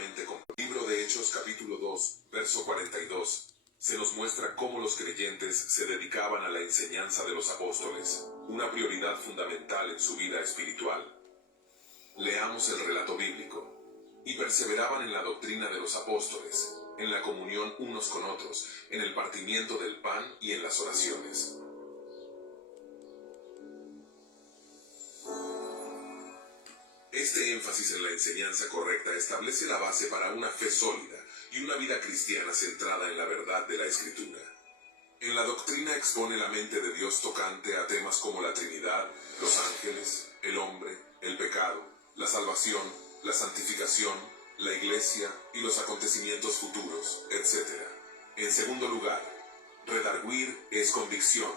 profundamente con el libro de Hechos capítulo 2, verso 42. Se nos muestra cómo los creyentes se dedicaban a la enseñanza de los apóstoles, una prioridad fundamental en su vida espiritual. Leamos el relato bíblico. Y perseveraban en la doctrina de los apóstoles, en la comunión unos con otros, en el partimiento del pan y en las oraciones. Este énfasis en la enseñanza correcta establece la base para una fe sólida y una vida cristiana centrada en la verdad de la Escritura. En la doctrina expone la mente de Dios tocante a temas como la Trinidad, los ángeles, el hombre, el pecado, la salvación, la santificación, la Iglesia y los acontecimientos futuros, etc. En segundo lugar, redarguir es convicción.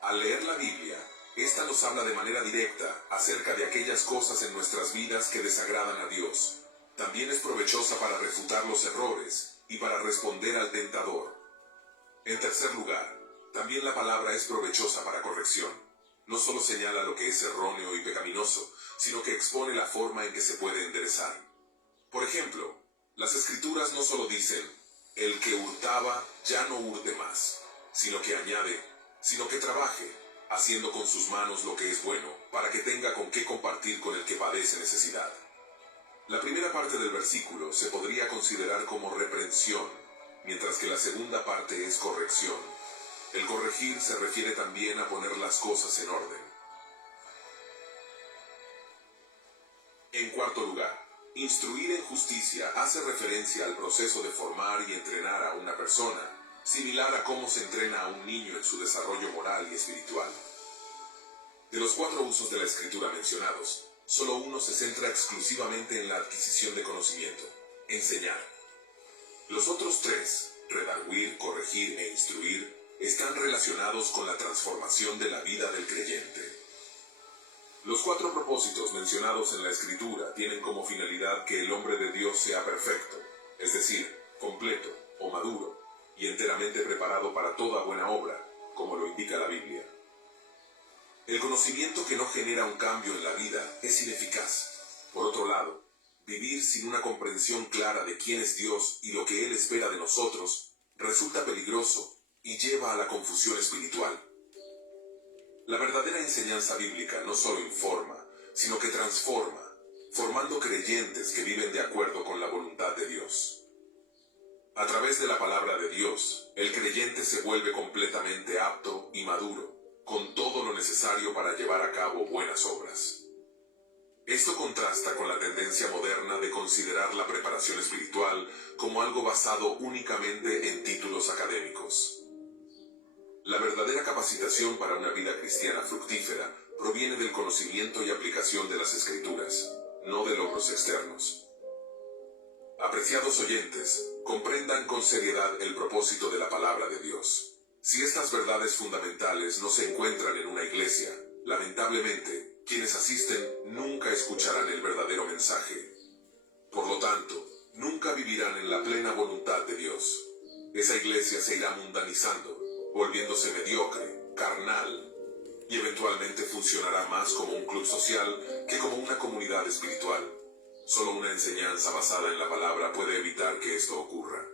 Al leer la Biblia, esta nos habla de manera directa acerca de aquellas cosas en nuestras vidas que desagradan a Dios. También es provechosa para refutar los errores y para responder al tentador. En tercer lugar, también la palabra es provechosa para corrección. No solo señala lo que es erróneo y pecaminoso, sino que expone la forma en que se puede enderezar. Por ejemplo, las Escrituras no solo dicen, el que hurtaba ya no hurte más, sino que trabaje, haciendo con sus manos lo que es bueno, para que tenga con qué compartir con el que padece necesidad. La primera parte del versículo se podría considerar como reprensión, mientras que la segunda parte es corrección. El corregir se refiere también a poner las cosas en orden. En cuarto lugar, instruir en justicia hace referencia al proceso de formar y entrenar a una persona, similar a cómo se entrena a un niño en su desarrollo moral y espiritual. De los 4 usos de la Escritura mencionados, solo uno se centra exclusivamente en la adquisición de conocimiento, enseñar. Los otros 3, redarguir, corregir e instruir, están relacionados con la transformación de la vida del creyente. Los 4 propósitos mencionados en la Escritura tienen como finalidad que el hombre de Dios sea perfecto, es decir, completo o maduro, y enteramente preparado para toda buena obra, como lo indica la Biblia. El conocimiento que no genera un cambio en la vida es ineficaz. Por otro lado, vivir sin una comprensión clara de quién es Dios y lo que Él espera de nosotros resulta peligroso y lleva a la confusión espiritual. La verdadera enseñanza bíblica no solo informa, sino que transforma, formando creyentes que viven de acuerdo con la voluntad de Dios. A través de la palabra de Dios, el creyente se vuelve completamente apto y maduro, con todo lo necesario para llevar a cabo buenas obras. Esto contrasta con la tendencia moderna de considerar la preparación espiritual como algo basado únicamente en títulos académicos. La verdadera capacitación para una vida cristiana fructífera proviene del conocimiento y aplicación de las Escrituras, no de logros externos. Apreciados oyentes, comprendan con seriedad el propósito de la palabra de Dios. Si estas verdades fundamentales no se encuentran en una iglesia, lamentablemente, quienes asisten nunca escucharán el verdadero mensaje. Por lo tanto, nunca vivirán en la plena voluntad de Dios. Esa iglesia se irá mundanizando, volviéndose mediocre, carnal, y eventualmente funcionará más como un club social que como una comunidad espiritual. Solo una enseñanza basada en la palabra puede evitar que esto ocurra.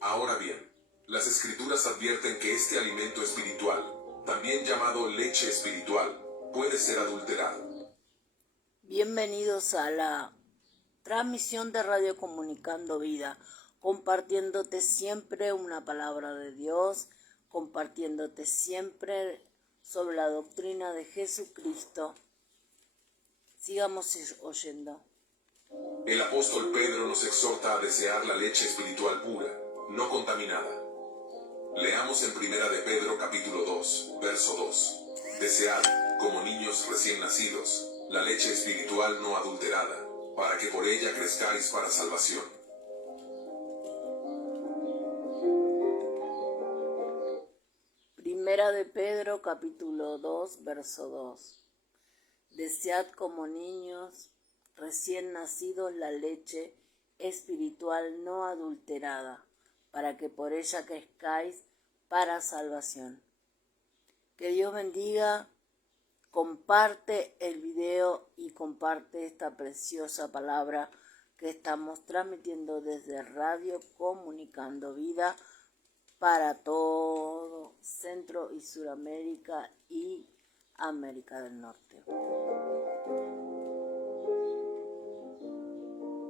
Ahora bien, las Escrituras advierten que este alimento espiritual, también llamado leche espiritual, puede ser adulterado. Bienvenidos a la transmisión de Radio Comunicando Vida, compartiéndote siempre una palabra de Dios, compartiéndote siempre sobre la doctrina de Jesucristo. Sigamos oyendo. El apóstol Pedro nos exhorta a desear la leche espiritual pura, no contaminada. Leamos en 1 de Pedro capítulo 2, verso 2. Desead, como niños recién nacidos, la leche espiritual no adulterada, para que por ella crezcáis para salvación. Primera de Pedro capítulo 2, verso 2. Desead como niños recién nacidos la leche espiritual no adulterada, para que por ella crezcáis para salvación. Que Dios bendiga, comparte el video y comparte esta preciosa palabra que estamos transmitiendo desde Radio Comunicando Vida para todo Centro y Suramérica y América del Norte.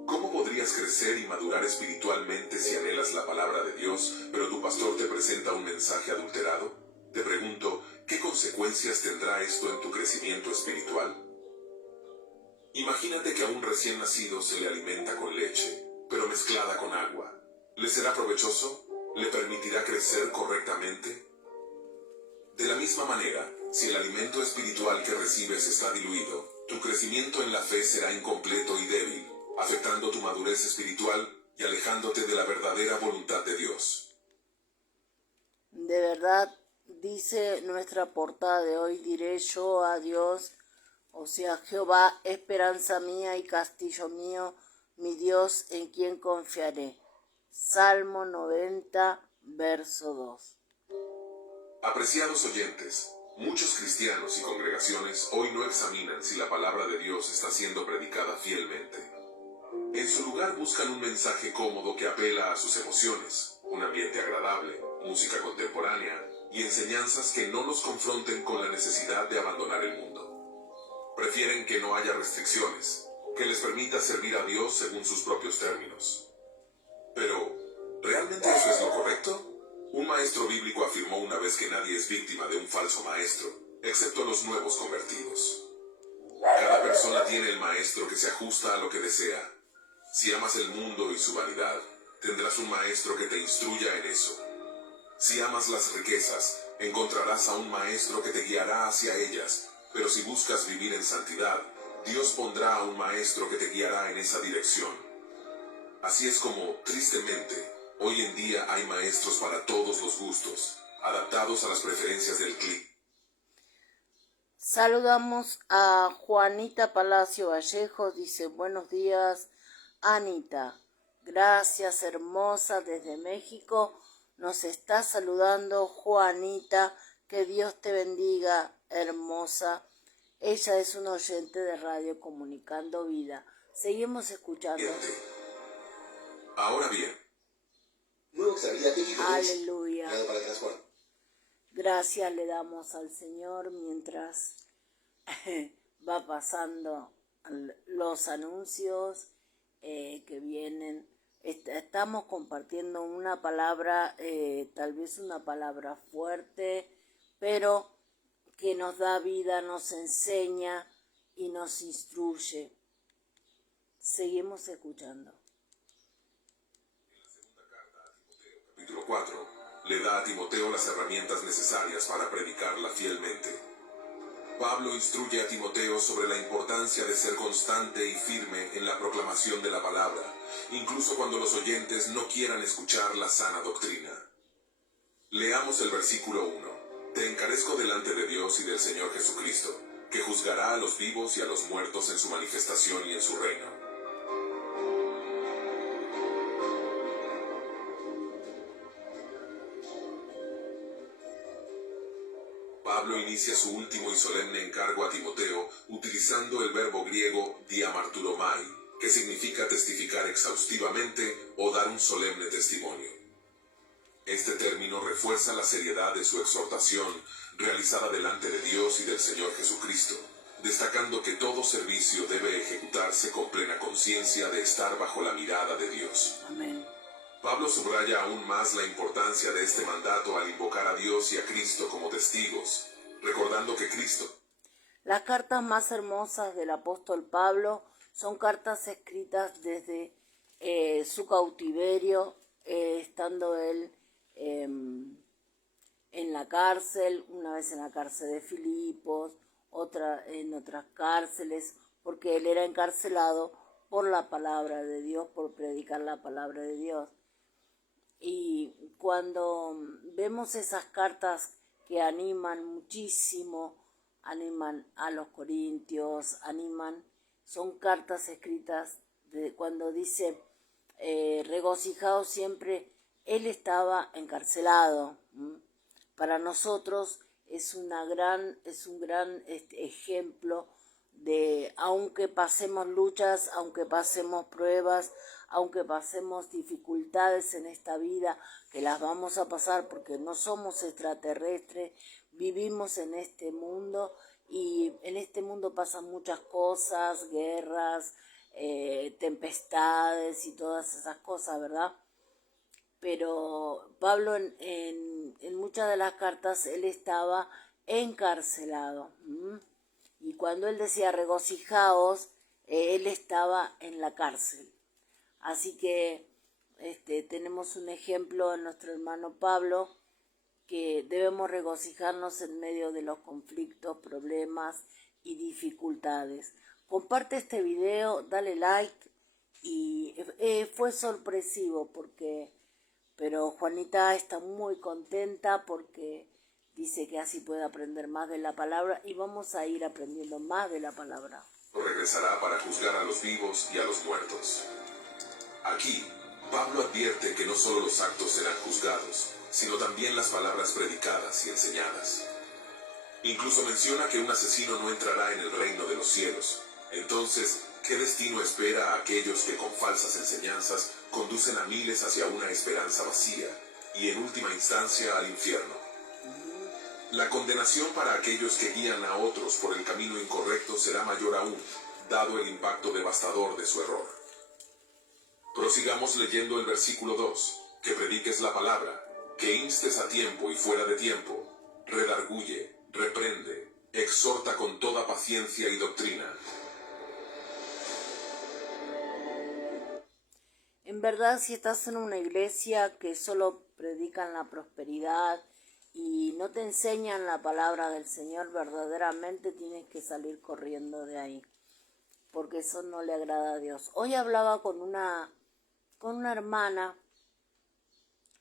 ¿Cómo podrías crecer y madurar espiritualmente si anhelas la palabra de Dios, pero tu pastor te presenta un mensaje adulterado? Te pregunto, ¿qué consecuencias tendrá esto en tu crecimiento espiritual? Imagínate que a un recién nacido se le alimenta con leche, pero mezclada con agua. ¿Le será provechoso? ¿Le permitirá crecer correctamente? De la misma manera, si el alimento espiritual que recibes está diluido, tu crecimiento en la fe será incompleto y débil, afectando tu madurez espiritual y alejándote de la verdadera voluntad de Dios. De verdad, dice nuestra portada de hoy, diré yo a Dios, o sea, Jehová, esperanza mía y castillo mío, mi Dios en quien confiaré. Salmo 90, verso 2. Apreciados oyentes, muchos cristianos y congregaciones hoy no examinan si la palabra de Dios está siendo predicada fielmente. En su lugar buscan un mensaje cómodo que apela a sus emociones, un ambiente agradable, música contemporánea y enseñanzas que no los confronten con la necesidad de abandonar el mundo. Prefieren que no haya restricciones, que les permita servir a Dios según sus propios términos. Pero, ¿realmente eso es lo correcto? Un maestro bíblico afirmó una vez que nadie es víctima de un falso maestro, excepto los nuevos convertidos. Cada persona tiene el maestro que se ajusta a lo que desea. Si amas el mundo y su vanidad, tendrás un maestro que te instruya en eso. Si amas las riquezas, encontrarás a un maestro que te guiará hacia ellas, pero si buscas vivir en santidad, Dios pondrá a un maestro que te guiará en esa dirección. Así es como, tristemente, hoy en día hay maestros para todos los gustos, adaptados a las preferencias del clic. Saludamos a Juanita Palacio Vallejo, dice, buenos días, Anita. Gracias, hermosa, desde México. Nos está saludando Juanita. Que Dios te bendiga, hermosa. Ella es una oyente de Radio Comunicando Vida. Seguimos escuchando. Ahora bien. Aleluya. Gracias le damos al Señor mientras va pasando los anuncios que vienen. Estamos compartiendo una palabra, tal vez una palabra fuerte, pero que nos da vida, nos enseña y nos instruye. Seguimos escuchando. En la segunda carta a Timoteo, capítulo 4, le da a Timoteo las herramientas necesarias para predicarla fielmente. Pablo instruye a Timoteo sobre la importancia de ser constante y firme en la proclamación de la palabra, incluso cuando los oyentes no quieran escuchar la sana doctrina. Leamos el versículo 1. Te encarezco delante de Dios y del Señor Jesucristo, que juzgará a los vivos y a los muertos en su manifestación y en su reino. Pablo inicia su último y solemne encargo a Timoteo utilizando el verbo griego diamarturomai, que significa testificar exhaustivamente o dar un solemne testimonio. Este término refuerza la seriedad de su exhortación realizada delante de Dios y del Señor Jesucristo, destacando que todo servicio debe ejecutarse con plena conciencia de estar bajo la mirada de Dios. Amén. Pablo subraya aún más la importancia de este mandato al invocar a Dios y a Cristo como testigos, recordando que Cristo. Las cartas más hermosas del apóstol Pablo son cartas escritas desde su cautiverio, estando él en la cárcel, una vez en la cárcel de Filipos, otra en otras cárceles, porque él era encarcelado por la palabra de Dios, por predicar la palabra de Dios. Y cuando vemos esas cartas que animan muchísimo, animan a los corintios, son cartas escritas cuando dice regocijaos siempre, él estaba encarcelado. Para nosotros es un gran ejemplo de aunque pasemos luchas, aunque pasemos pruebas, aunque pasemos dificultades en esta vida, que las vamos a pasar porque no somos extraterrestres, vivimos en este mundo y en este mundo pasan muchas cosas, guerras, tempestades y todas esas cosas, ¿verdad? Pero Pablo en muchas de las cartas él estaba encarcelado. Y cuando él decía regocijaos, él estaba en la cárcel. Así que tenemos un ejemplo en nuestro hermano Pablo, que debemos regocijarnos en medio de los conflictos, problemas y dificultades. Comparte este video, dale like, y fue sorpresivo pero Juanita está muy contenta porque dice que así puede aprender más de la palabra y vamos a ir aprendiendo más de la palabra. Regresará para juzgar a los vivos y a los muertos. Aquí, Pablo advierte que no solo los actos serán juzgados, sino también las palabras predicadas y enseñadas. Incluso menciona que un asesino no entrará en el reino de los cielos. Entonces, ¿qué destino espera a aquellos que con falsas enseñanzas conducen a miles hacia una esperanza vacía y en última instancia al infierno? La condenación para aquellos que guían a otros por el camino incorrecto será mayor aún, dado el impacto devastador de su error. Prosigamos leyendo el versículo 2, que prediques la palabra, que instes a tiempo y fuera de tiempo, redarguye, reprende, exhorta con toda paciencia y doctrina. En verdad, si estás en una iglesia que solo predican la prosperidad y no te enseñan la palabra del Señor, verdaderamente tienes que salir corriendo de ahí, porque eso no le agrada a Dios. Hoy hablaba con una hermana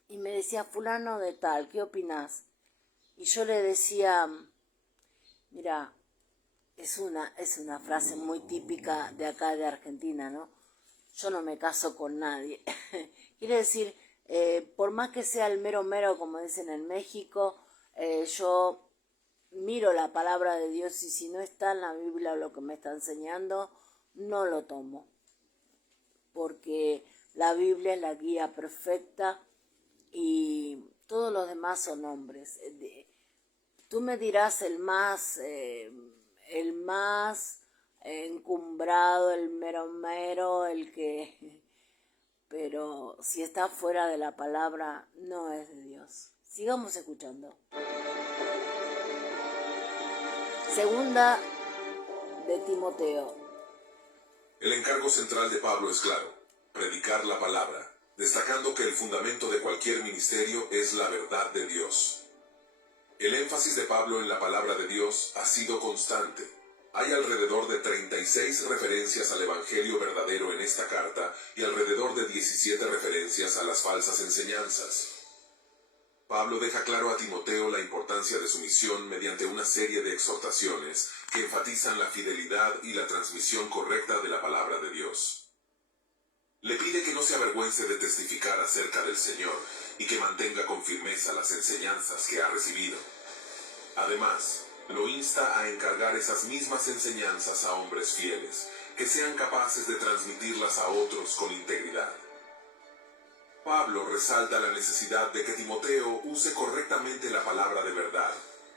y me decía, fulano de tal, ¿qué opinás? Y yo le decía, mira, es una frase muy típica de acá de Argentina, ¿no? Yo no me caso con nadie. Quiere decir, por más que sea el mero mero, como dicen en México, yo miro la palabra de Dios y si no está en la Biblia lo que me está enseñando, no lo tomo. Porque la Biblia es la guía perfecta y todos los demás son hombres. Tú me dirás el más encumbrado, el mero mero, el que... Pero si está fuera de la palabra, no es de Dios. Sigamos escuchando. Segunda de Timoteo. El encargo central de Pablo es claro, predicar la palabra, destacando que el fundamento de cualquier ministerio es la verdad de Dios. El énfasis de Pablo en la palabra de Dios ha sido constante. Hay alrededor de 36 referencias al Evangelio verdadero en esta carta y alrededor de 17 referencias a las falsas enseñanzas. Pablo deja claro a Timoteo la importancia de su misión mediante una serie de exhortaciones que enfatizan la fidelidad y la transmisión correcta de la palabra de Dios. Le pide que no se avergüence de testificar acerca del Señor y que mantenga con firmeza las enseñanzas que ha recibido. Además, lo insta a encargar esas mismas enseñanzas a hombres fieles, que sean capaces de transmitirlas a otros con integridad. Pablo resalta la necesidad de que Timoteo use correctamente la palabra de verdad,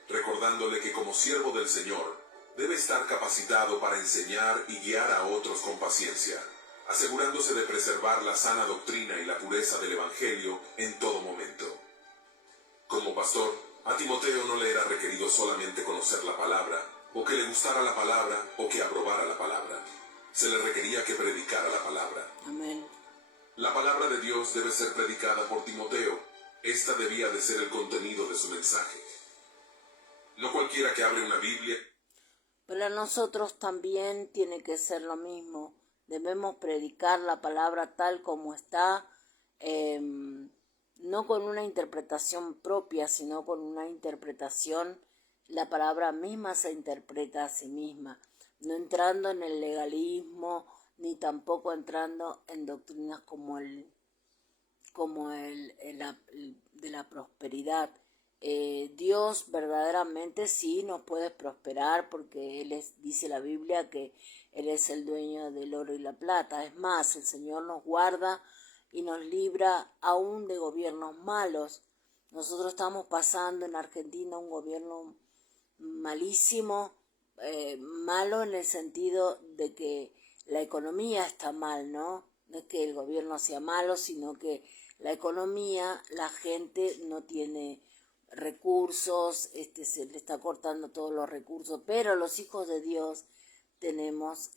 recordándole que como siervo del Señor, debe estar capacitado para enseñar y guiar a otros con paciencia, asegurándose de preservar la sana doctrina y la pureza del Evangelio en todo momento. Como pastor, a Timoteo no le era requerido solamente conocer la palabra, o que le gustara la palabra, o que aprobara la palabra. Se le requería que predicara la palabra. Amén. La palabra de Dios debe ser predicada por Timoteo. Esta debía de ser el contenido de su mensaje. No cualquiera que abre una Biblia. Para nosotros también tiene que ser lo mismo. Debemos predicar la palabra tal como está, no con una interpretación propia, sino con una interpretación, la palabra misma se interpreta a sí misma, no entrando en el legalismo, ni tampoco entrando en doctrinas como el de la prosperidad. Dios verdaderamente sí nos puede prosperar porque dice la Biblia que Él es el dueño del oro y la plata. Es más, el Señor nos guarda y nos libra aún de gobiernos malos. Nosotros estamos pasando en Argentina un gobierno malísimo, malo en el sentido de que la economía está mal, ¿no? No es que el gobierno sea malo, sino que la economía, la gente no tiene recursos, se le está cortando todos los recursos, pero los hijos de Dios tenemos,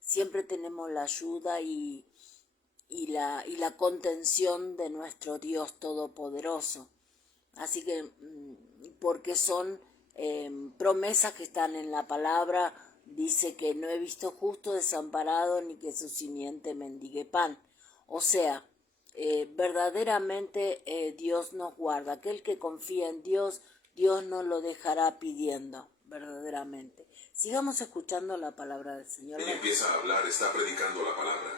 siempre tenemos la ayuda y la contención de nuestro Dios Todopoderoso. Así que, porque son promesas que están en la palabra, dice que no he visto justo desamparado ni que su simiente mendigue pan. O sea, verdaderamente Dios nos guarda. Aquel que confía en Dios, Dios no lo dejará pidiendo, verdaderamente. Sigamos escuchando la palabra del Señor. Ella empieza a hablar, está predicando la palabra.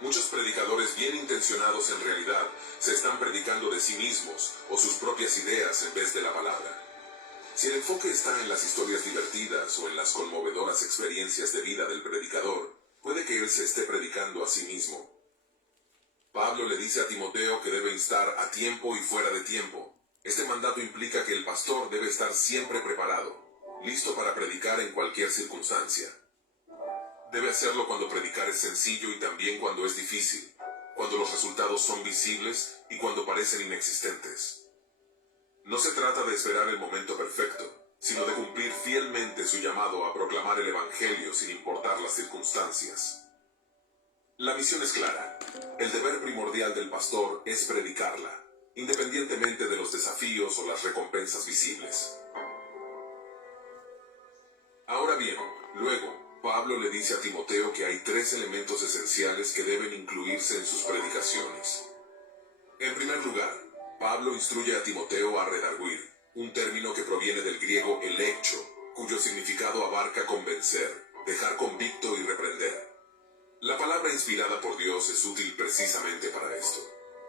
Muchos predicadores bien intencionados en realidad se están predicando de sí mismos o sus propias ideas en vez de la palabra. Si el enfoque está en las historias divertidas o en las conmovedoras experiencias de vida del predicador, puede que él se esté predicando a sí mismo. Pablo le dice a Timoteo que debe estar a tiempo y fuera de tiempo. Este mandato implica que el pastor debe estar siempre preparado, listo para predicar en cualquier circunstancia. Debe hacerlo cuando predicar es sencillo y también cuando es difícil, cuando los resultados son visibles y cuando parecen inexistentes. No se trata de esperar el momento perfecto, sino de cumplir fielmente su llamado a proclamar el Evangelio sin importar las circunstancias. La misión es clara. El deber primordial del pastor es predicarla, independientemente de los desafíos o las recompensas visibles. Ahora bien, luego, Pablo le dice a Timoteo que hay 3 elementos esenciales que deben incluirse en sus predicaciones. En primer lugar, Pablo instruye a Timoteo a redarguir, un término que proviene del griego elecho, cuyo significado abarca convencer, dejar convicto y reprender. La palabra inspirada por Dios es útil precisamente para esto: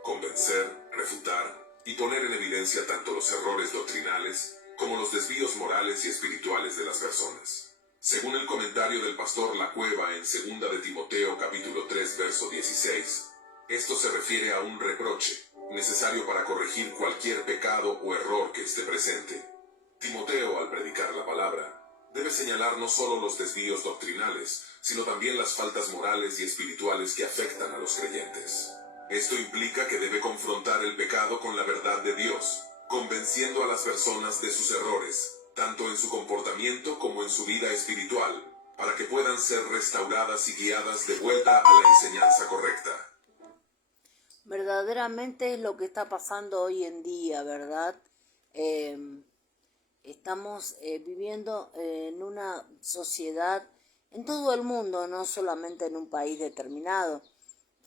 convencer, refutar y poner en evidencia tanto los errores doctrinales como los desvíos morales y espirituales de las personas. Según el comentario del pastor La Cueva en 2 de Timoteo capítulo 3 verso 16, esto se refiere a un reproche, necesario para corregir cualquier pecado o error que esté presente. Timoteo, al predicar la palabra, debe señalar no solo los desvíos doctrinales, sino también las faltas morales y espirituales que afectan a los creyentes. Esto implica que debe confrontar el pecado con la verdad de Dios, convenciendo a las personas de sus errores, tanto en su comportamiento como en su vida espiritual, para que puedan ser restauradas y guiadas de vuelta a la enseñanza correcta. Verdaderamente es lo que está pasando hoy en día, ¿verdad? Estamos viviendo en una sociedad en todo el mundo, no solamente en un país determinado,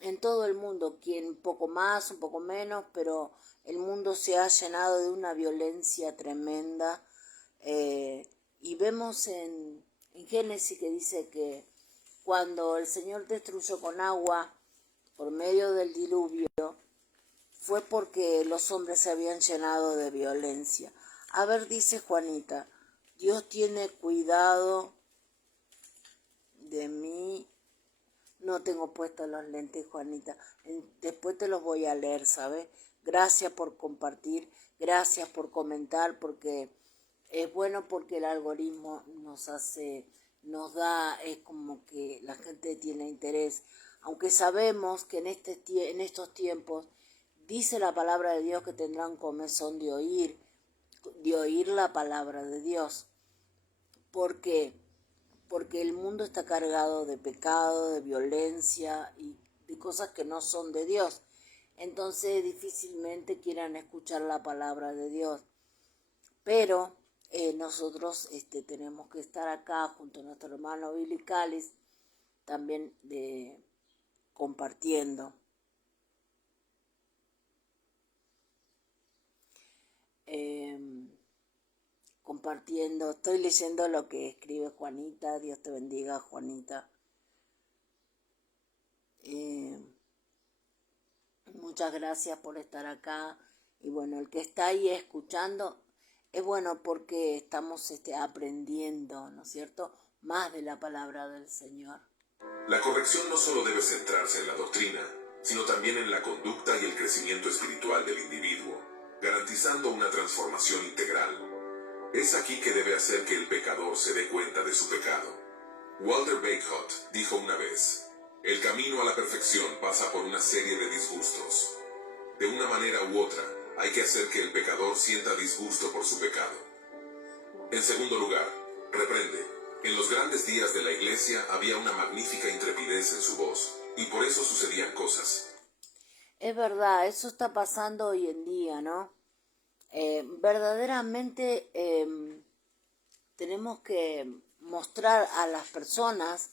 en todo el mundo, quien un poco más, un poco menos, pero el mundo se ha llenado de una violencia tremenda. Y vemos en Génesis que dice que cuando el Señor destruyó con agua por medio del diluvio, fue porque los hombres se habían llenado de violencia. A ver, dice Juanita, Dios tiene cuidado de mí. No tengo puestos los lentes, Juanita. Después te los voy a leer, ¿sabes? Gracias por compartir, gracias por comentar, porque es bueno, porque el algoritmo nos da, es como que la gente tiene interés. Aunque sabemos que en estos tiempos dice la palabra de Dios que tendrán comezón de oír la palabra de Dios. ¿Por qué? Porque el mundo está cargado de pecado, de violencia y de cosas que no son de Dios. Entonces difícilmente quieran escuchar la palabra de Dios. Pero nosotros tenemos que estar acá junto a nuestro hermano Billy Callis, también compartiendo. Compartiendo, estoy leyendo lo que escribe Juanita. Dios te bendiga, Juanita. Muchas gracias por estar acá Y bueno, el que está ahí escuchando es bueno porque estamos aprendiendo, ¿no es cierto?, más de la palabra del Señor. La corrección no solo debe centrarse en la doctrina, sino también en la conducta y el crecimiento espiritual del individuo, garantizando una transformación integral. Es aquí que debe hacer que el pecador se dé cuenta de su pecado. Walter Bagehot dijo una vez: el camino a la perfección pasa por una serie de disgustos. De una manera u otra, hay que hacer que el pecador sienta disgusto por su pecado. En segundo lugar, reprende. En los grandes días de la iglesia había una magnífica intrepidez en su voz, y por eso sucedían cosas. Es verdad, eso está pasando hoy en día, ¿no? Verdaderamente tenemos que mostrar a las personas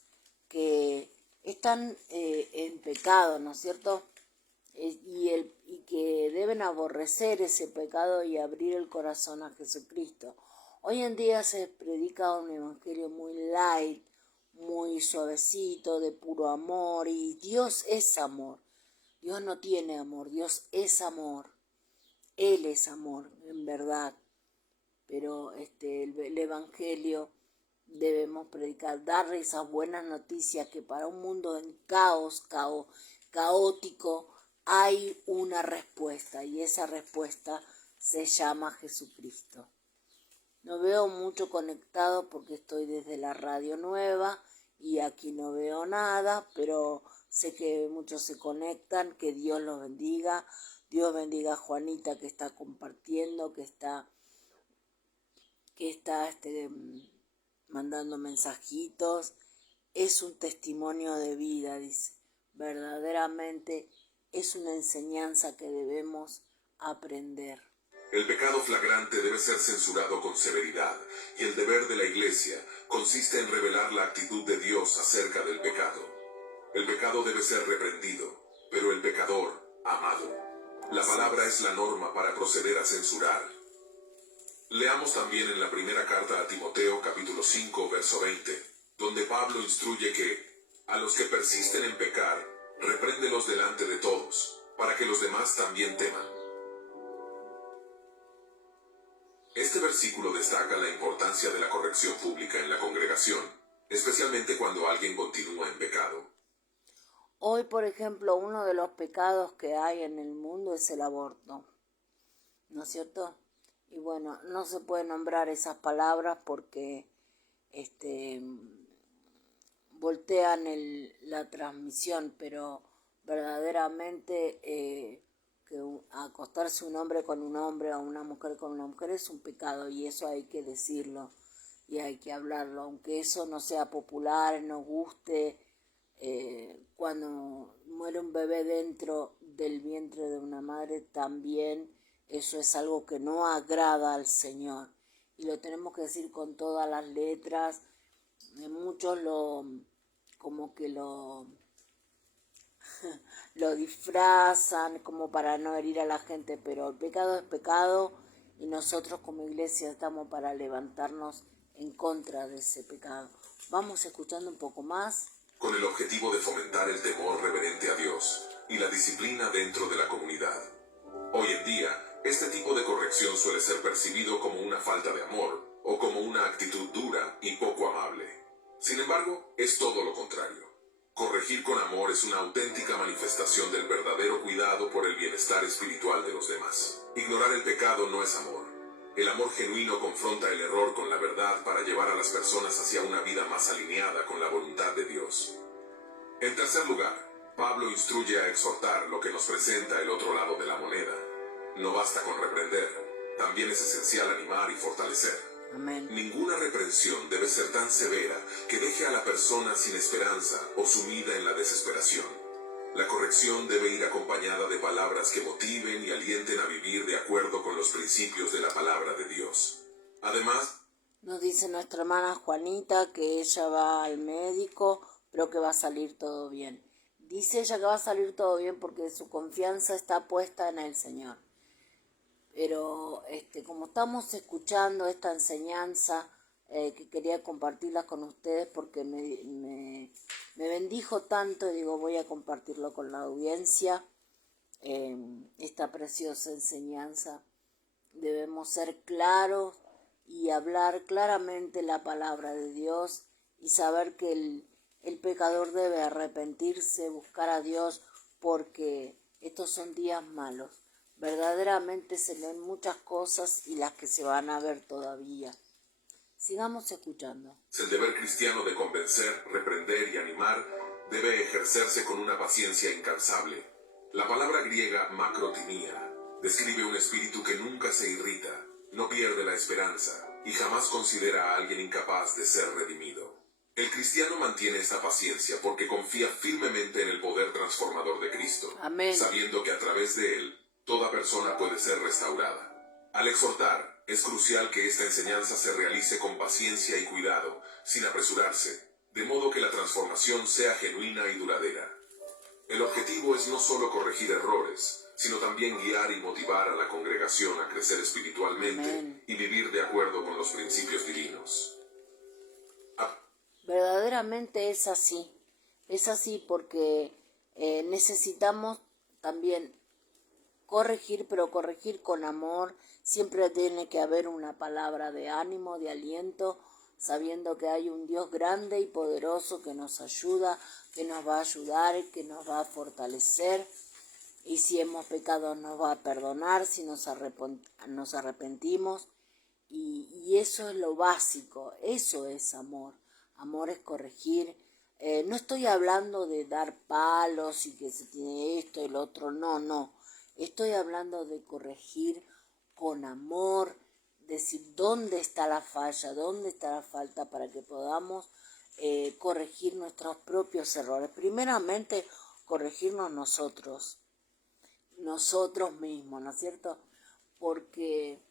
que están en pecado, ¿no es cierto? Y que deben aborrecer ese pecado y abrir el corazón a Jesucristo. Hoy en día se predica un evangelio muy light, muy suavecito, de puro amor, y Dios es amor. Dios no tiene amor, Dios es amor. Él es amor, en verdad. Pero el evangelio debemos predicar, darle esas buenas noticias que para un mundo en caótico, hay una respuesta, y esa respuesta se llama Jesucristo. No veo mucho conectado porque estoy desde la radio nueva y aquí no veo nada, pero sé que muchos se conectan. Que Dios los bendiga. Dios bendiga a Juanita, que está compartiendo, que está mandando mensajitos. Es un testimonio de vida, dice. Verdaderamente es una enseñanza que debemos aprender. El pecado flagrante debe ser censurado con severidad, y el deber de la Iglesia consiste en revelar la actitud de Dios acerca del pecado. El pecado debe ser reprendido, pero el pecador, amado. La palabra es la norma para proceder a censurar. Leamos también en la primera carta a Timoteo, capítulo 5, verso 20, donde Pablo instruye que, a los que persisten en pecar, repréndelos delante de todos, para que los demás también teman. Este versículo destaca la importancia de la corrección pública en la congregación, especialmente cuando alguien continúa en pecado. Hoy, por ejemplo, uno de los pecados que hay en el mundo es el aborto, ¿no es cierto? Y bueno, no se puede nombrar esas palabras porque voltean la transmisión, pero verdaderamente que acostarse un hombre con un hombre o una mujer con una mujer es un pecado, y eso hay que decirlo y hay que hablarlo, aunque eso no sea popular, no guste. Cuando muere un bebé dentro del vientre de una madre, también eso es algo que no agrada al Señor, y lo tenemos que decir con todas las letras. Muchos lo disfrazan como para no herir a la gente, pero el pecado es pecado, y nosotros como iglesia estamos para levantarnos en contra de ese pecado. Vamos escuchando un poco más. Con el objetivo de fomentar el temor reverente a Dios y la disciplina dentro de la comunidad. Hoy en día, este tipo de corrección suele ser percibido como una falta de amor o como una actitud dura y poco amable. Sin embargo, es todo lo contrario. Corregir con amor es una auténtica manifestación del verdadero cuidado por el bienestar espiritual de los demás. Ignorar el pecado no es amor. El amor genuino confronta el error con la verdad para llevar a las personas hacia una vida más alineada con la voluntad de Dios. En tercer lugar, Pablo instruye a exhortar lo que nos presenta el otro lado de la moneda. No basta con reprender, también es esencial animar y fortalecer. Amén. Ninguna reprensión debe ser tan severa que deje a la persona sin esperanza o sumida en la desesperación. La corrección debe ir acompañada de palabras que motiven y alienten a vivir de acuerdo con los principios de la palabra de Dios. Además, nos dice nuestra hermana Juanita que ella va al médico, pero que va a salir todo bien. Dice ella que va a salir todo bien porque su confianza está puesta en el Señor. Pero como estamos escuchando esta enseñanza, que quería compartirla con ustedes porque me bendijo tanto, y digo, voy a compartirlo con la audiencia. esta preciosa enseñanza. Debemos ser claros y hablar claramente la palabra de Dios y saber que el pecador debe arrepentirse, buscar a Dios, porque estos son días malos. Verdaderamente se ven muchas cosas y las que se van a ver todavía. Sigamos escuchando. El deber cristiano de convencer, reprender y animar debe ejercerse con una paciencia incansable. La palabra griega macrotimía describe un espíritu que nunca se irrita, no pierde la esperanza y jamás considera a alguien incapaz de ser redimido. El cristiano mantiene esta paciencia porque confía firmemente en el poder transformador de Cristo, Amén. sabiendo que a través de él toda persona puede ser restaurada. Al exhortar, es crucial que esta enseñanza se realice con paciencia y cuidado, sin apresurarse, de modo que la transformación sea genuina y duradera. El objetivo es no solo corregir errores, sino también guiar y motivar a la congregación a crecer espiritualmente. Amén. Y vivir de acuerdo con los principios divinos. Verdaderamente es así porque necesitamos también corregir, pero corregir con amor. Siempre tiene que haber una palabra de ánimo, de aliento, sabiendo que hay un Dios grande y poderoso que nos ayuda, que nos va a ayudar, que nos va a fortalecer. Y si hemos pecado nos va a perdonar si nos arrepentimos. Y eso es lo básico, eso es amor. Amor es corregir. No estoy hablando de dar palos y que se tiene esto y el otro, no. Estoy hablando de corregir con amor, decir dónde está la falla, dónde está la falta para que podamos corregir nuestros propios errores. Primeramente, corregirnos nosotros mismos, ¿no es cierto? Porque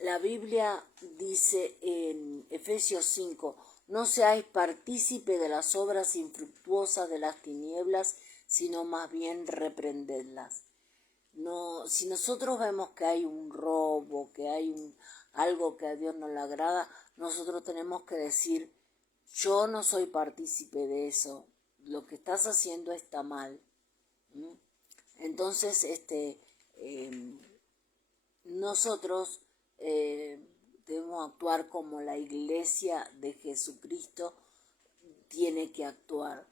la Biblia dice en Efesios 5, no seáis partícipe de las obras infructuosas de las tinieblas, sino más bien reprendedlas. No, si nosotros vemos que hay un robo, que hay algo que a Dios no le agrada, nosotros tenemos que decir, yo no soy partícipe de eso, lo que estás haciendo está mal. Entonces, nosotros debemos actuar como la iglesia de Jesucristo tiene que actuar,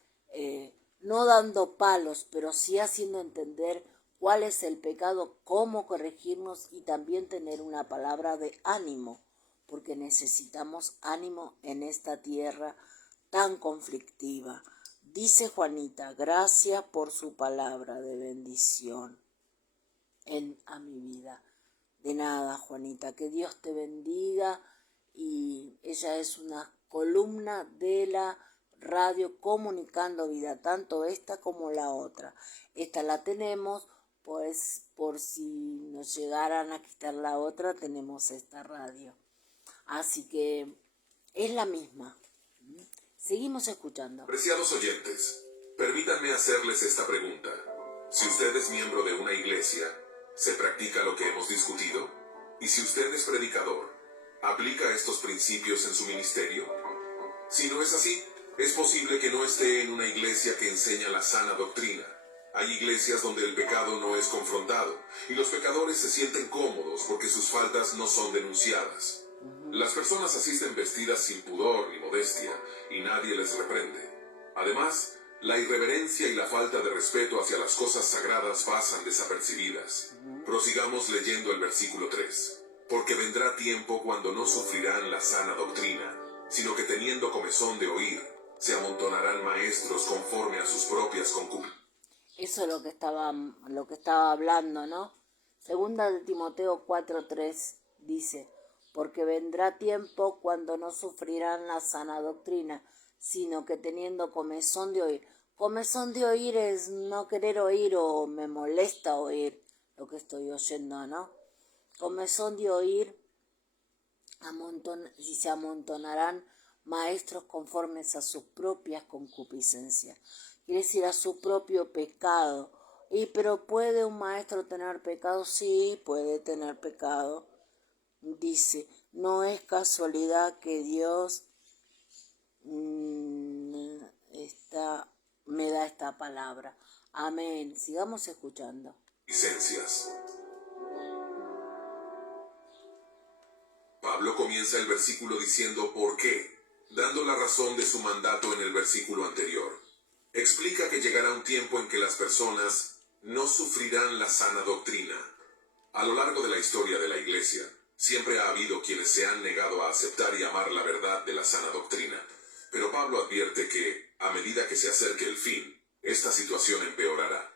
no dando palos, pero sí haciendo entender cuál es el pecado, cómo corregirnos y también tener una palabra de ánimo, porque necesitamos ánimo en esta tierra tan conflictiva. Dice Juanita, gracias por su palabra de bendición a mi vida. De nada, Juanita, que Dios te bendiga. Y ella es una columna de la radio Comunicando Vida, tanto esta como la otra. Esta la tenemos, pues por si nos llegaran a quitar la otra, tenemos esta radio. Así que es la misma. Seguimos escuchando. Apreciados oyentes, permítanme hacerles esta pregunta. Si usted es miembro de una iglesia, ¿se practica lo que hemos discutido? Y si usted es predicador, ¿aplica estos principios en su ministerio? Si no es así, es posible que no esté en una iglesia que enseña la sana doctrina. Hay iglesias donde el pecado no es confrontado, y los pecadores se sienten cómodos porque sus faltas no son denunciadas. Las personas asisten vestidas sin pudor ni modestia, y nadie les reprende. Además, la irreverencia y la falta de respeto hacia las cosas sagradas pasan desapercibidas. Prosigamos leyendo el versículo 3. Porque vendrá tiempo cuando no sufrirán la sana doctrina, sino que teniendo comezón de oír, se amontonarán maestros conforme a sus propias concupiscencias. Eso es lo que estaba hablando, ¿no? Segunda de Timoteo 4:3 dice, porque vendrá tiempo cuando no sufrirán la sana doctrina, sino que teniendo comezón de oír. Comezón de oír es no querer oír o me molesta oír lo que estoy oyendo, ¿no? Comezón de oír, y se amontonarán maestros conformes a sus propias concupiscencias. Quiere decir a su propio pecado. Pero ¿puede un maestro tener pecado? Sí, puede tener pecado. Dice, no es casualidad que Dios me da esta palabra. Amén. Sigamos escuchando. licencias. Pablo comienza el versículo diciendo ¿por qué?, dando la razón de su mandato en el versículo anterior. Explica que llegará un tiempo en que las personas no sufrirán la sana doctrina. A lo largo de la historia de la Iglesia, siempre ha habido quienes se han negado a aceptar y amar la verdad de la sana doctrina. Pero Pablo advierte que, a medida que se acerque el fin, esta situación empeorará.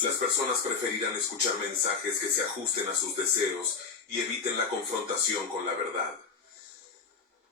Las personas preferirán escuchar mensajes que se ajusten a sus deseos y eviten la confrontación con la verdad.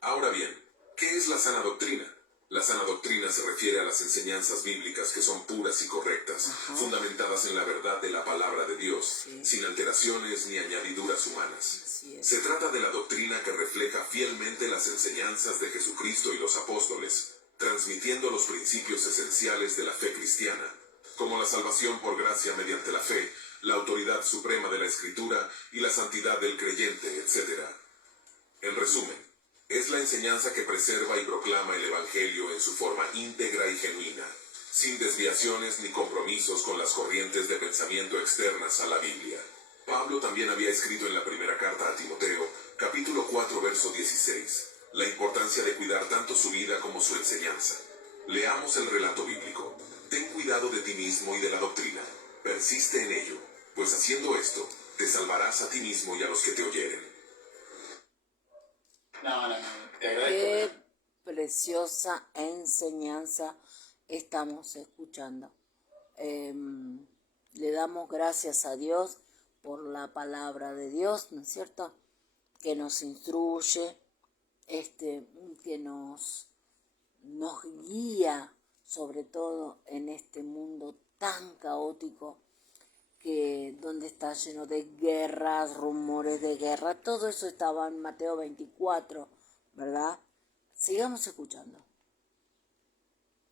Ahora bien, ¿qué es la sana doctrina? La sana doctrina se refiere a las enseñanzas bíblicas que son puras y correctas, fundamentadas en la verdad de la palabra de Dios, sin alteraciones ni añadiduras humanas. Se trata de la doctrina que refleja fielmente las enseñanzas de Jesucristo y los apóstoles, transmitiendo los principios esenciales de la fe cristiana, como la salvación por gracia mediante la fe, la autoridad suprema de la Escritura y la santidad del creyente, etc. En resumen, es la enseñanza que preserva y proclama el Evangelio en su forma íntegra y genuina, sin desviaciones ni compromisos con las corrientes de pensamiento externas a la Biblia. Pablo también había escrito en la primera carta a Timoteo, capítulo 4, verso 16, la importancia de cuidar tanto su vida como su enseñanza. Leamos el relato bíblico. Ten cuidado de ti mismo y de la doctrina. Persiste en ello, pues haciendo esto, te salvarás a ti mismo y a los que te oyeren. No, te agradezco. Qué preciosa enseñanza estamos escuchando. Le damos gracias a Dios por la palabra de Dios, ¿no es cierto? Que nos instruye, que nos guía, sobre todo en este mundo tan caótico, que donde está lleno de guerras, rumores de guerra. Todo eso estaba en Mateo 24, ¿verdad? Sigamos escuchando.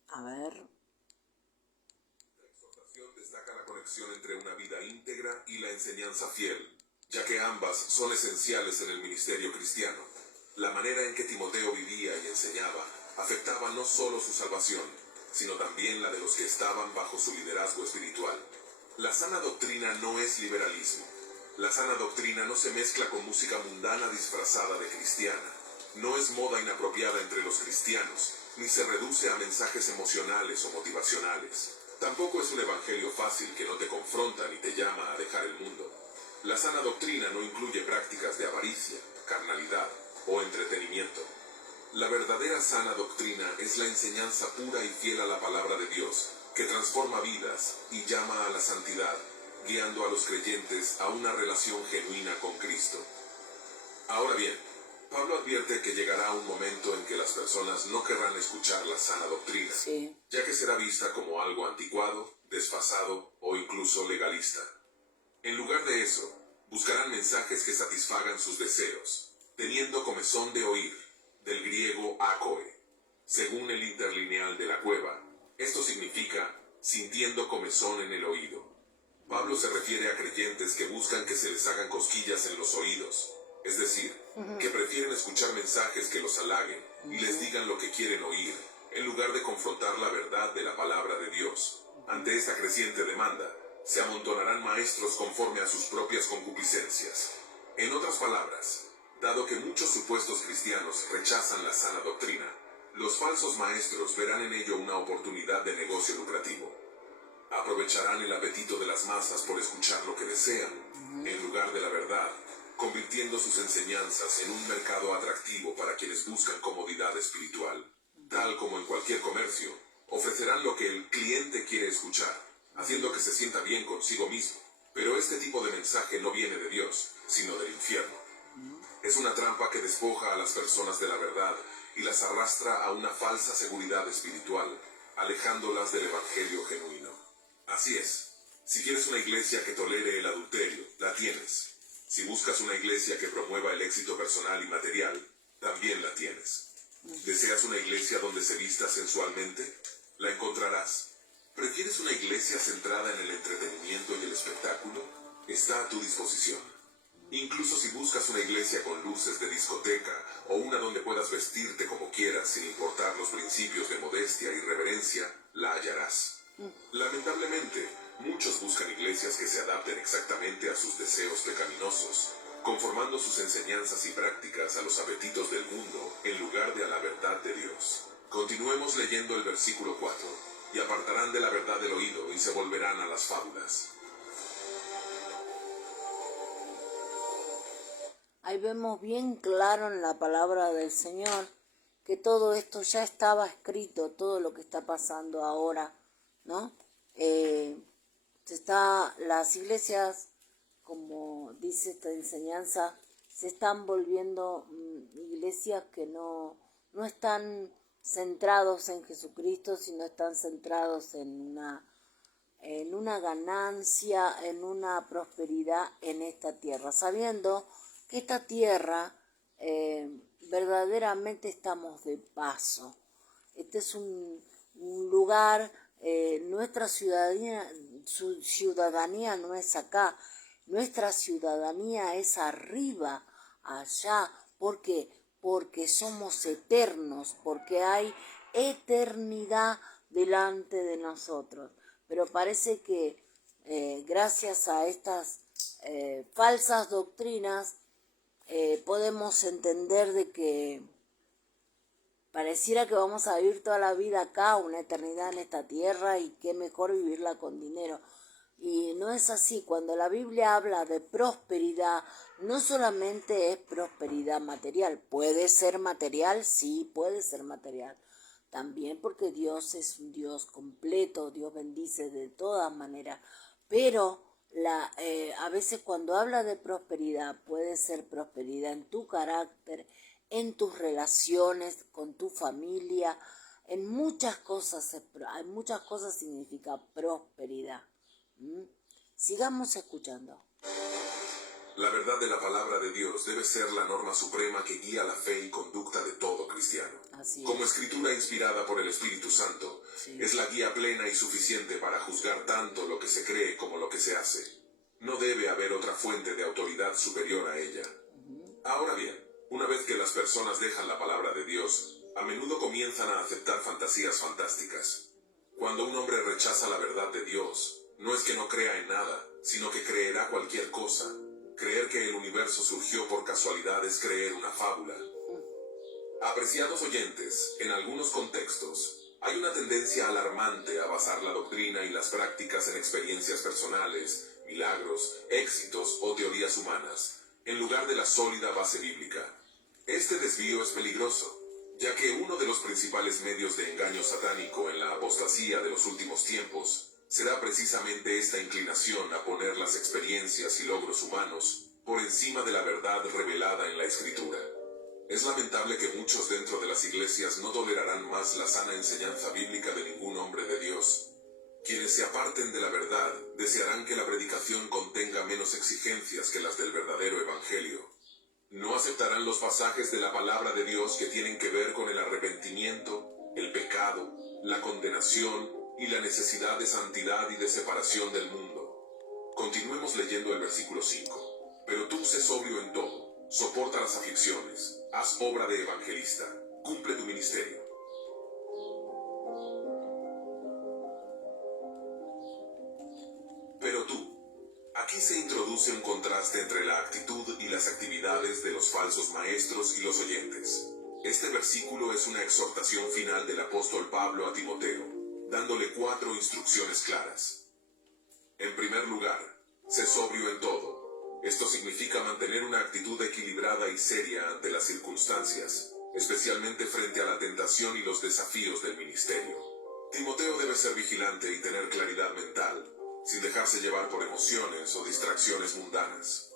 A ver. La exhortación destaca la conexión entre una vida íntegra y la enseñanza fiel, ya que ambas son esenciales en el ministerio cristiano. La manera en que Timoteo vivía y enseñaba afectaba no solo su salvación, sino también la de los que estaban bajo su liderazgo espiritual. La sana doctrina no es liberalismo. La sana doctrina no se mezcla con música mundana disfrazada de cristiana. No es moda inapropiada entre los cristianos, ni se reduce a mensajes emocionales o motivacionales. Tampoco es un evangelio fácil que no te confronta ni te llama a dejar el mundo. La sana doctrina no incluye prácticas de avaricia, carnalidad o entretenimiento. La verdadera sana doctrina es la enseñanza pura y fiel a la palabra de Dios, que transforma vidas y llama a la santidad, guiando a los creyentes a una relación genuina con Cristo. Ahora bien, Pablo advierte que llegará un momento en que las personas no querrán escuchar la sana doctrina, ya que será vista como algo anticuado, desfasado o incluso legalista. En lugar de eso, buscarán mensajes que satisfagan sus deseos, teniendo comezón de oír, del griego akoe. Según el interlineal de la Cueva, esto significa sintiendo comezón en el oído. Pablo se refiere a creyentes que buscan que se les hagan cosquillas en los oídos, es decir, que prefieren escuchar mensajes que los halaguen y les digan lo que quieren oír, en lugar de confrontar la verdad de la palabra de Dios. Ante esta creciente demanda, se amontonarán maestros conforme a sus propias concupiscencias. En otras palabras, dado que muchos supuestos cristianos rechazan la sana doctrina, los falsos maestros verán en ello una oportunidad de negocio lucrativo. Aprovecharán el apetito de las masas por escuchar lo que desean, en lugar de la verdad, convirtiendo sus enseñanzas en un mercado atractivo para quienes buscan comodidad espiritual. Tal como en cualquier comercio, ofrecerán lo que el cliente quiere escuchar, haciendo que se sienta bien consigo mismo. Pero este tipo de mensaje no viene de Dios, sino del infierno. Es una trampa que despoja a las personas de la verdad y las arrastra a una falsa seguridad espiritual, alejándolas del evangelio genuino. Así es, si quieres una iglesia que tolere el adulterio, la tienes. Si buscas una iglesia que promueva el éxito personal y material, también la tienes. ¿Deseas una iglesia donde se vista sensualmente? La encontrarás. ¿Prefieres una iglesia centrada en el entretenimiento y el espectáculo? Está a tu disposición. Incluso si buscas una iglesia con luces de discoteca o una donde puedas vestirte como quieras sin importar los principios de modestia y reverencia, la hallarás. Lamentablemente, Muchos buscan iglesias que se adapten exactamente a sus deseos pecaminosos, conformando sus enseñanzas y prácticas a los apetitos del mundo en lugar de a la verdad de Dios. Continuemos leyendo el versículo 4. Y apartarán de la verdad el oído y se volverán a las fábulas. Ahí vemos bien claro en la palabra del Señor que todo esto ya estaba escrito, todo lo que está pasando ahora, ¿no? Las iglesias, como dice esta enseñanza, se están volviendo iglesias que no están centrados en Jesucristo, sino están centrados en una ganancia, en una prosperidad en esta tierra, sabiendo que esta tierra verdaderamente estamos de paso. Este es un lugar, nuestra ciudadanía no es acá, nuestra ciudadanía es arriba, allá. ¿Por qué? Porque somos eternos, porque hay eternidad delante de nosotros. Pero parece que gracias a estas falsas doctrinas podemos entender de que pareciera que vamos a vivir toda la vida acá, una eternidad en esta tierra, y qué mejor vivirla con dinero. Y no es así. Cuando la Biblia habla de prosperidad, no solamente es prosperidad material. ¿Puede ser material? Sí, puede ser material. También porque Dios es un Dios completo, Dios bendice de todas maneras. Pero a veces cuando habla de prosperidad, puede ser prosperidad en tu carácter, en tus relaciones, con tu familia, en muchas cosas significa prosperidad. Sigamos escuchando. La verdad de la palabra de Dios debe ser la norma suprema que guía la fe y conducta de todo cristiano. Como escritura inspirada por el Espíritu Santo, es la guía plena y suficiente para juzgar tanto lo que se cree como lo que se hace. No debe haber otra fuente de autoridad superior a ella. Ahora bien, una vez que las personas dejan la palabra de Dios, a menudo comienzan a aceptar fantasías fantásticas. Cuando un hombre rechaza la verdad de Dios, no es que no crea en nada, sino que creerá cualquier cosa. Creer que el universo surgió por casualidad es creer una fábula. Apreciados oyentes, en algunos contextos, hay una tendencia alarmante a basar la doctrina y las prácticas en experiencias personales, milagros, éxitos o teorías humanas, en lugar de la sólida base bíblica. Este desvío es peligroso, ya que uno de los principales medios de engaño satánico en la apostasía de los últimos tiempos será precisamente esta inclinación a poner las experiencias y logros humanos por encima de la verdad revelada en la Escritura. Es lamentable que muchos dentro de las iglesias no tolerarán más la sana enseñanza bíblica de ningún hombre de Dios. Quienes se aparten de la verdad desearán que la predicación contenga menos exigencias que las del verdadero evangelio. No aceptarán los pasajes de la palabra de Dios que tienen que ver con el arrepentimiento, el pecado, la condenación y la necesidad de santidad y de separación del mundo. Continuemos leyendo el versículo 5. Pero tú sé sobrio en todo, soporta las aflicciones, haz obra de evangelista, cumple tu ministerio. Pero tú, aquí se introduce un contraste entre la actitud y las actividades de los falsos maestros y los oyentes. Este versículo es una exhortación final del apóstol Pablo a Timoteo, dándole 4 instrucciones claras. En primer lugar, sé sobrio en todo. Esto significa mantener una actitud equilibrada y seria ante las circunstancias, especialmente frente a la tentación y los desafíos del ministerio. Timoteo debe ser vigilante y tener claridad mental, sin dejarse llevar por emociones o distracciones mundanas.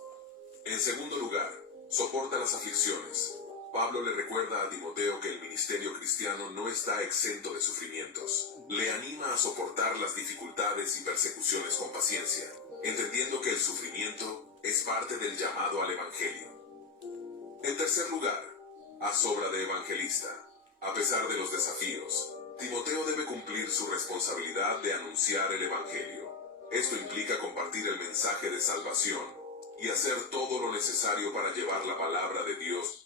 En segundo lugar, soporta las aflicciones. Pablo le recuerda a Timoteo que el ministerio cristiano no está exento de sufrimientos. Le anima a soportar las dificultades y persecuciones con paciencia, entendiendo que el sufrimiento es parte del llamado al evangelio. En tercer lugar, haz obra de evangelista. A pesar de los desafíos, Timoteo debe cumplir su responsabilidad de anunciar el evangelio. Esto implica compartir el mensaje de salvación y hacer todo lo necesario para llevar la palabra de Dios.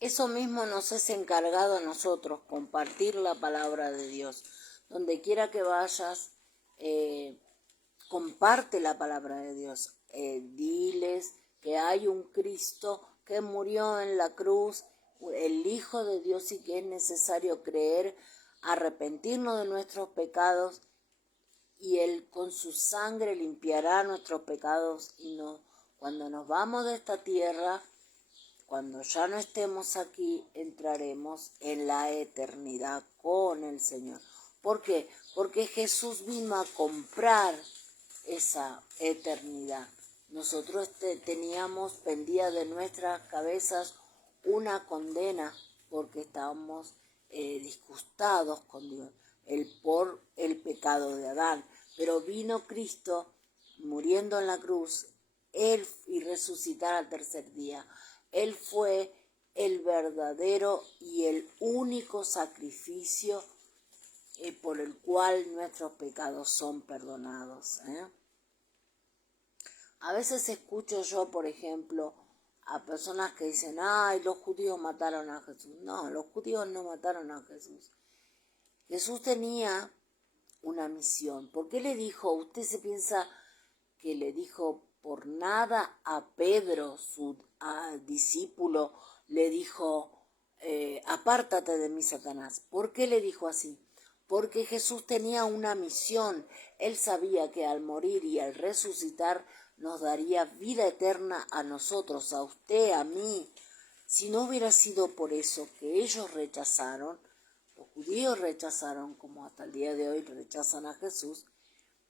Eso mismo nos es encargado a nosotros, compartir la palabra de Dios. Donde quiera que vayas, comparte la palabra de Dios. Diles que hay un Cristo que murió en la cruz, el Hijo de Dios, y que es necesario creer, arrepentirnos de nuestros pecados, y Él con su sangre limpiará nuestros pecados, y cuando nos vamos de esta tierra, cuando ya no estemos aquí, entraremos en la eternidad con el Señor. ¿Por qué? Porque Jesús vino a comprar esa eternidad. Nosotros teníamos pendida de nuestras cabezas una condena porque estábamos disgustados con Dios por el pecado de Adán. Pero vino Cristo muriendo en la cruz, Él, y resucitar al tercer día. Él fue el verdadero y el único sacrificio por el cual nuestros pecados son perdonados. A veces escucho yo, por ejemplo, a personas que dicen, ay, los judíos mataron a Jesús. No, los judíos no mataron a Jesús. Jesús tenía una misión. ¿Por qué le dijo? Usted se piensa que le dijo por nada a Pedro, su discípulo, le dijo, apártate de mí, Satanás. ¿Por qué le dijo así? Porque Jesús tenía una misión. Él sabía que al morir y al resucitar nos daría vida eterna a nosotros, a usted, a mí. Si no hubiera sido por eso que ellos rechazaron, los judíos rechazaron, como hasta el día de hoy rechazan a Jesús,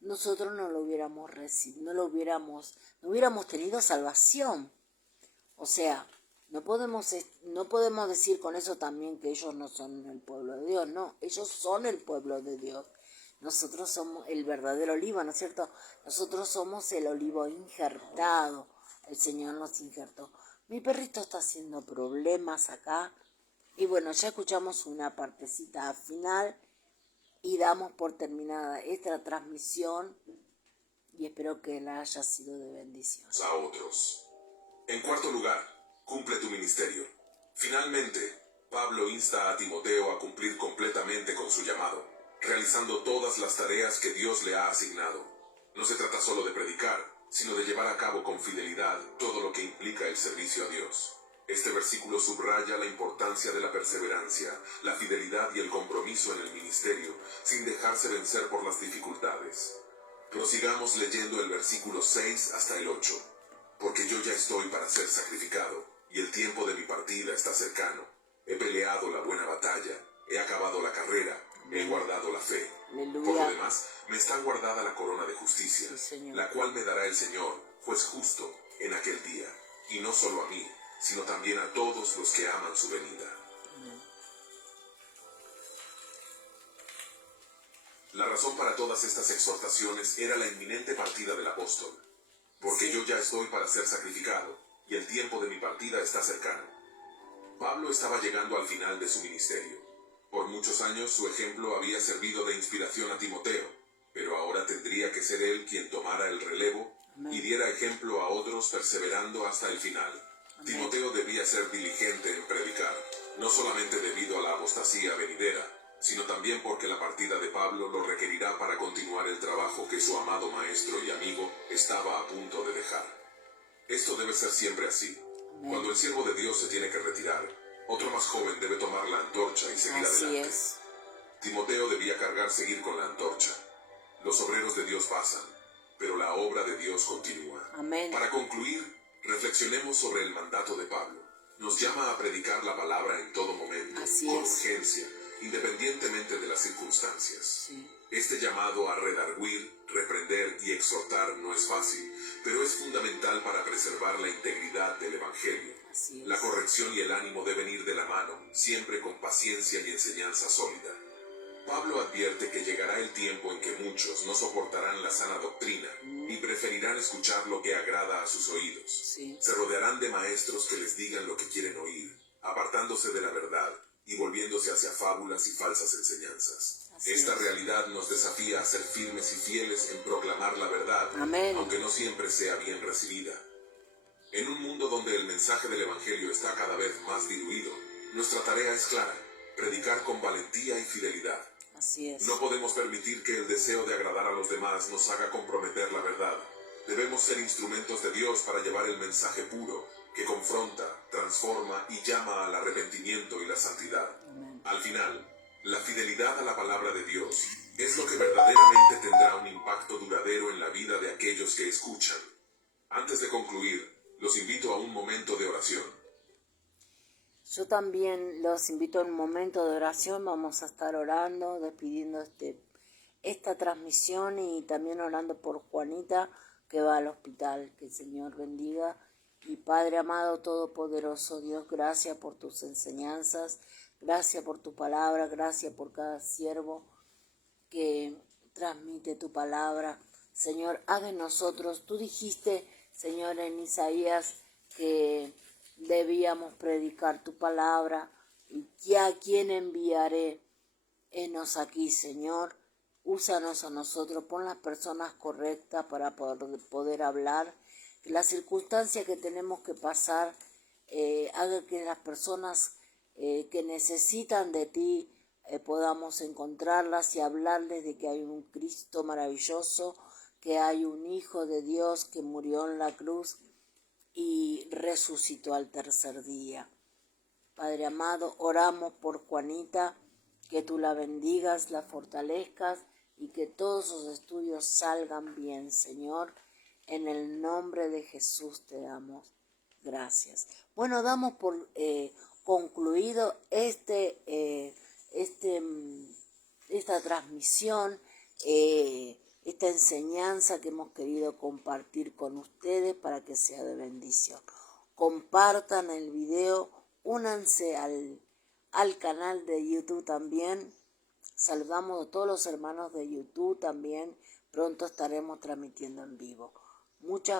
nosotros no lo hubiéramos recibido, no hubiéramos tenido salvación. O sea, no podemos decir con eso también que ellos no son el pueblo de Dios. No, ellos son el pueblo de Dios. Nosotros somos el verdadero olivo, ¿no es cierto? Nosotros somos el olivo injertado. El Señor nos injertó. Mi perrito está haciendo problemas acá. Y bueno, ya escuchamos una partecita final y damos por terminada esta transmisión y espero que la haya sido de bendición. A otros. En cuarto lugar, cumple tu ministerio. Finalmente, Pablo insta a Timoteo a cumplir completamente con su llamado, realizando todas las tareas que Dios le ha asignado. No se trata solo de predicar, sino de llevar a cabo con fidelidad todo lo que implica el servicio a Dios. Este versículo subraya la importancia de la perseverancia, la fidelidad y el compromiso en el ministerio, sin dejarse vencer por las dificultades. Prosigamos leyendo el versículo 6 hasta el 8. Porque yo ya estoy para ser sacrificado, y el tiempo de mi partida está cercano. He peleado la buena batalla, he acabado la carrera, he guardado la fe. Aleluya. Por lo demás, me está guardada la corona de justicia, Sí, la cual me dará el Señor, juez justo, en aquel día, y no solo a mí, sino también a todos los que aman su venida. La razón para todas estas exhortaciones era la inminente partida del apóstol. Porque yo ya estoy para ser sacrificado, y el tiempo de mi partida está cercano. Pablo estaba llegando al final de su ministerio. Por muchos años su ejemplo había servido de inspiración a Timoteo, pero ahora tendría que ser él quien tomara el relevo y diera ejemplo a otros perseverando hasta el final. Timoteo debía ser diligente en predicar, no solamente debido a la apostasía venidera, sino también porque la partida de Pablo lo requerirá para continuar el trabajo que su amado maestro y amigo estaba a punto de dejar. Esto debe ser siempre así. Cuando el siervo de Dios se tiene que retirar, otro más joven debe tomar la antorcha y seguir adelante. Así es. Timoteo debía seguir con la antorcha. Los obreros de Dios pasan, pero la obra de Dios continúa. Amén. Para concluir, reflexionemos sobre el mandato de Pablo. Nos llama a predicar la palabra en todo momento, con urgencia, independientemente de las circunstancias. Sí. Este llamado a redarguir, reprender y exhortar no es fácil, pero es fundamental para preservar la integridad del Evangelio. Así es. La corrección y el ánimo deben ir de la mano, siempre con paciencia y enseñanza sólida. Pablo advierte que llegará el tiempo en que muchos no soportarán la sana doctrina y preferirán escuchar lo que agrada a sus oídos. Sí. Se rodearán de maestros que les digan lo que quieren oír, apartándose de la verdad y volviéndose hacia fábulas y falsas enseñanzas. Esta realidad nos desafía a ser firmes y fieles en proclamar la verdad, Amén. aunque no siempre sea bien recibida. En un mundo donde el mensaje del Evangelio está cada vez más diluido, nuestra tarea es clara: predicar con valentía y fidelidad. Así es. No podemos permitir que el deseo de agradar a los demás nos haga comprometer la verdad. Debemos ser instrumentos de Dios para llevar el mensaje puro, que confronta, transforma y llama al arrepentimiento y la santidad. Amén. Al final, la fidelidad a la palabra de Dios es lo que verdaderamente tendrá un impacto duradero en la vida de aquellos que escuchan. Antes de concluir, los invito a un momento de oración. Yo también los invito a un momento de oración. Vamos a estar orando, despidiendo esta transmisión y también orando por Juanita, que va al hospital. Que el Señor bendiga. Y Padre amado, todopoderoso Dios, gracias por tus enseñanzas, gracias por tu palabra, gracias por cada siervo que transmite tu palabra. Señor, haz de nosotros, tú dijiste, Señor, en Isaías, que debíamos predicar tu palabra, y ya a quién enviaré. Henos aquí, Señor, úsanos a nosotros, pon las personas correctas para poder hablar, que la circunstancia que tenemos que pasar haga que las personas que necesitan de ti podamos encontrarlas y hablarles de que hay un Cristo maravilloso, que hay un Hijo de Dios que murió en la cruz y resucitó al tercer día. Padre amado, oramos por Juanita, que tú la bendigas, la fortalezcas y que todos sus estudios salgan bien, Señor. En el nombre de Jesús te damos gracias. Bueno, damos por concluido esta transmisión, esta enseñanza que hemos querido compartir con ustedes para que sea de bendición. Compartan el video, únanse al canal de YouTube también. Saludamos a todos los hermanos de YouTube también. Pronto estaremos transmitiendo en vivo. Muchas